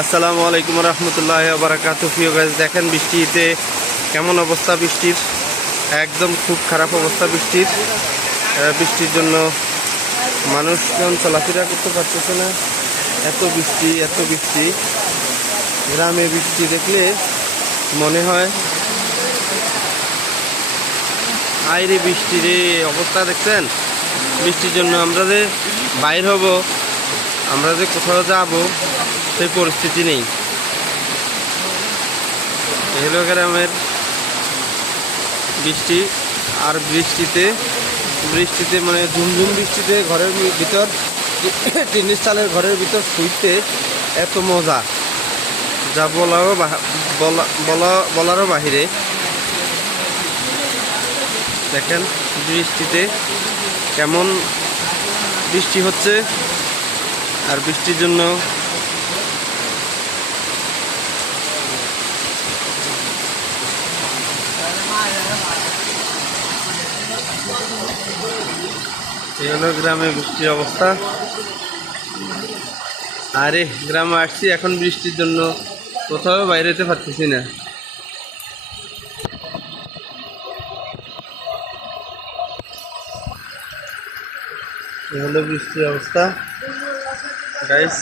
আসসালামু আলাইকুম রহমতুল্লাহ বারাকাত দেখেন বৃষ্টিতে কেমন অবস্থা বৃষ্টির? একদম খুব খারাপ অবস্থা বৃষ্টির। বৃষ্টির জন্য মানুষজন চলাফেরা করতে পারতেছে না। এত বৃষ্টি এত বৃষ্টি। গ্রামে বৃষ্টি দেখলে মনে হয়, আইরে বৃষ্টির অবস্থা দেখছেন? বৃষ্টির জন্য আমরা যে বাইর হব আমরা যে কোথাও যাব, সেই পরিস্থিতি নেই। এলো গ্রামের বৃষ্টি আর বৃষ্টিতে বৃষ্টিতে মানে ঝুমঝুম বৃষ্টিতে ঘরের ভিতর, টিনের চালের ঘরের ভিতর শুইতে এত মজা। যা বলারও বলা- বলারও বাহিরে। দেখেন বৃষ্টিতে কেমন বৃষ্টি হচ্ছে। আর বৃষ্টির জন্য এই হলো গ্রামে বৃষ্টির অবস্থা। আরে, গ্রামে আসছি, এখন বৃষ্টির জন্য কোথাও বাইরে যেতে পারতেছি না। হলো বৃষ্টির অবস্থা। গাইস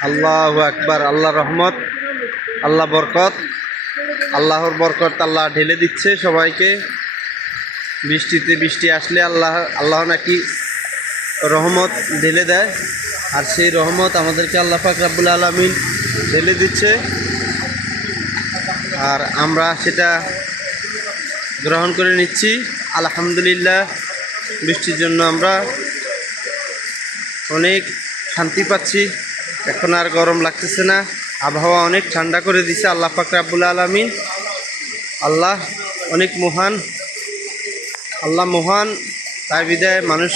আল্লাহ আকবার আল্লাহ রহমত, আল্লাহ বরকত, আল্লাহর বরকত আল্লাহ ঢেলে দিচ্ছে সবাইকে। বৃষ্টিতে বৃষ্টি আসলে আল্লাহ আল্লাহ নাকি রহমত ঢেলে দেয়। আর সেই রহমত আমাদেরকে আল্লাহ পাক রাব্বুল আলমিন ঢেলে দিচ্ছে। আর আমরা সেটা গ্রহণ করে নিচ্ছি। আলহামদুলিল্লাহ, বৃষ্টির জন্য আমরা অনেক শান্তি পাচ্ছি। এখন আর গরম লাগতেছে না। আবহাওয়া অনেক ঠান্ডা করে দিছে আল্লাহ পাক রাব্বুল আলমিন। আল্লাহ অনেক মহান। আল্লাহ মহান, তার বিদায় মানুষ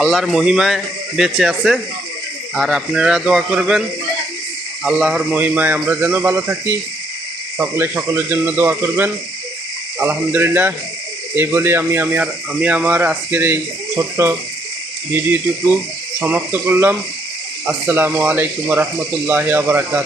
আল্লাহর মহিমায় বেঁচে আছে। আর আপনারা দোয়া করবেন, আল্লাহর মহিমায় আমরা যেন ভালো থাকি। সকলে সকলের জন্য দোয়া করবেন। আলহামদুলিল্লাহ, এই বলে আমি আমি আর, আমি আমার আজকের এই ছোট্ট ভিডিওটুকু সমাপ্ত করলাম। আসসালামু আলাইকুম রহমতুল্লাহ আবরাকাত